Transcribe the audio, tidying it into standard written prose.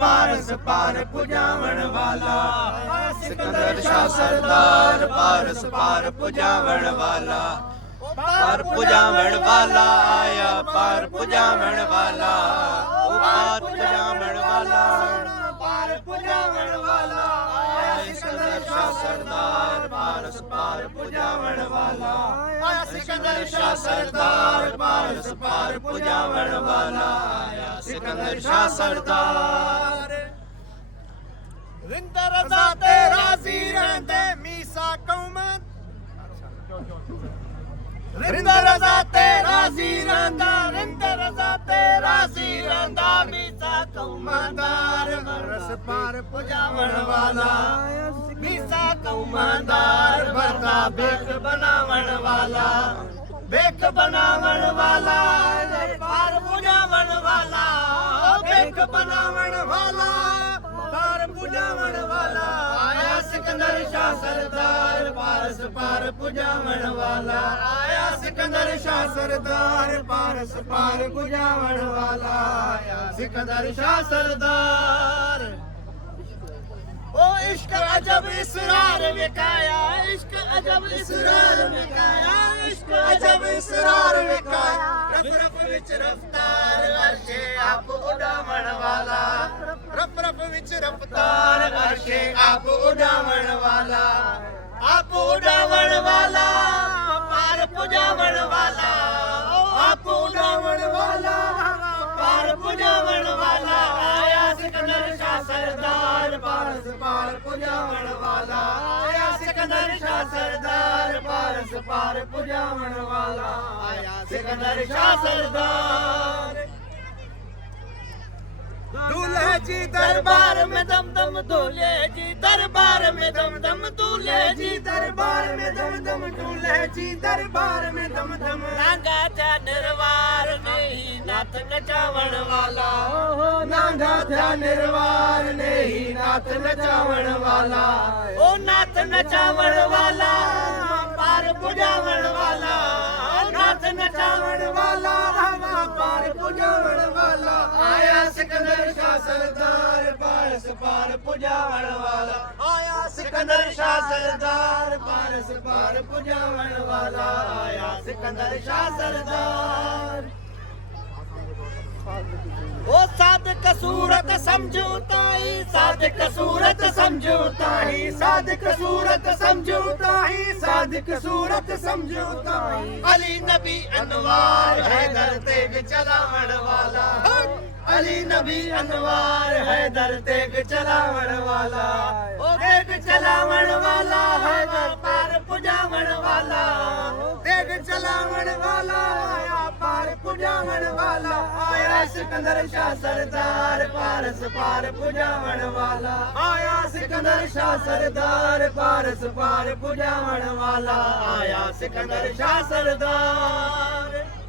पारस पार पुजावण वाला सिकंदर शाह सरदार पारस पार पुजावण वाला पार पुजावण वाला आया पार पुजावण वाला ओ पार पुजावण वाला पार पुजावण वाला आया सिकंदर शाह सरदार पारस पार पुजावण वाला आया सिकंदर शाह सरदार पारस पार पुजावण वाला आया सिकंदर शाह सरदार रिंद रज़ा ते राज़ी रहंदे मीसा कौमत रिंद रज़ा ते राज़ी रहंदा रिंद रज़ा ते राज़ी रहंदा मीसा कौमदार बरस पार पुजावण वाला मीसा कौमदार बरदा बेख बनावण वाला बेख बनावण वाला पार पुजावण वाला बेख बनावण वाला पार पुजावण वाला आया सिकंदर शाह सरदार पारस पार पुजावण वाला आया सिकंदर शाह सरदार पारस पार पुजावण वाला आया सिकंदर शाह सरदार ओ इश्क अजब इसरार विकाया इश्क अजब इसरार विकाया इश्क अजब इसरार विकाया रफ रफ विच रफ्तार अर्शे आप उड़ावण वाला रफ रफ विच रफ्तार अर्शे आप उड़ावण वाला आप उड़ावण वाला पार पुजावण वाला आप उड़ावण वाला पार पुजावण वाला आया सिकंदर शाह सरदार पारस पार पुजावण वाला आया सिकंदर शाह सरदार पारस पार पुजावण वाला आया सिकंदर शाह सरदार दूल्हे जी दरबार में दम दम दूल्हे जी दरबार में दम दम दूल्हे जी दरबार में दम दम दूल्हे जी दरबार में दम दम नांगा था निर्वार नहीं नाथ नचावण वाला नांगा था निर्वार नहीं नाथ नचावण वाला ओ नाथ नचावण वाला पार पुजावण वाला नाथ नचावण वाला पार पुजावण वाला आया सिकंदर शाह सरदार पारस पार पुजावण वाला आया सिकंदर शाह सरदार पारस पार पुजावण वाला आया सिकंदर शाह सरदार ओ सादिक सूरत समझौताई सादिक सूरत समझौताई सादिक सूरत समझौताई सादिक सूरत समझौताई अली नबी अनवार हैदर तेग चलावण वाला अली नबी अनवार हैदर तेग चलावण वाला ओ तेग चलावण वाला हैदर पार पुजावण वाला तेग चलावण वाला आया पार पुजावण वाला आया सिकंदर शाह सरदार पारस पार पुजावण वाला आया सिकंदर शाह सरदार पारस पार पुजावण वाला आया सिकंदर शाह सरदार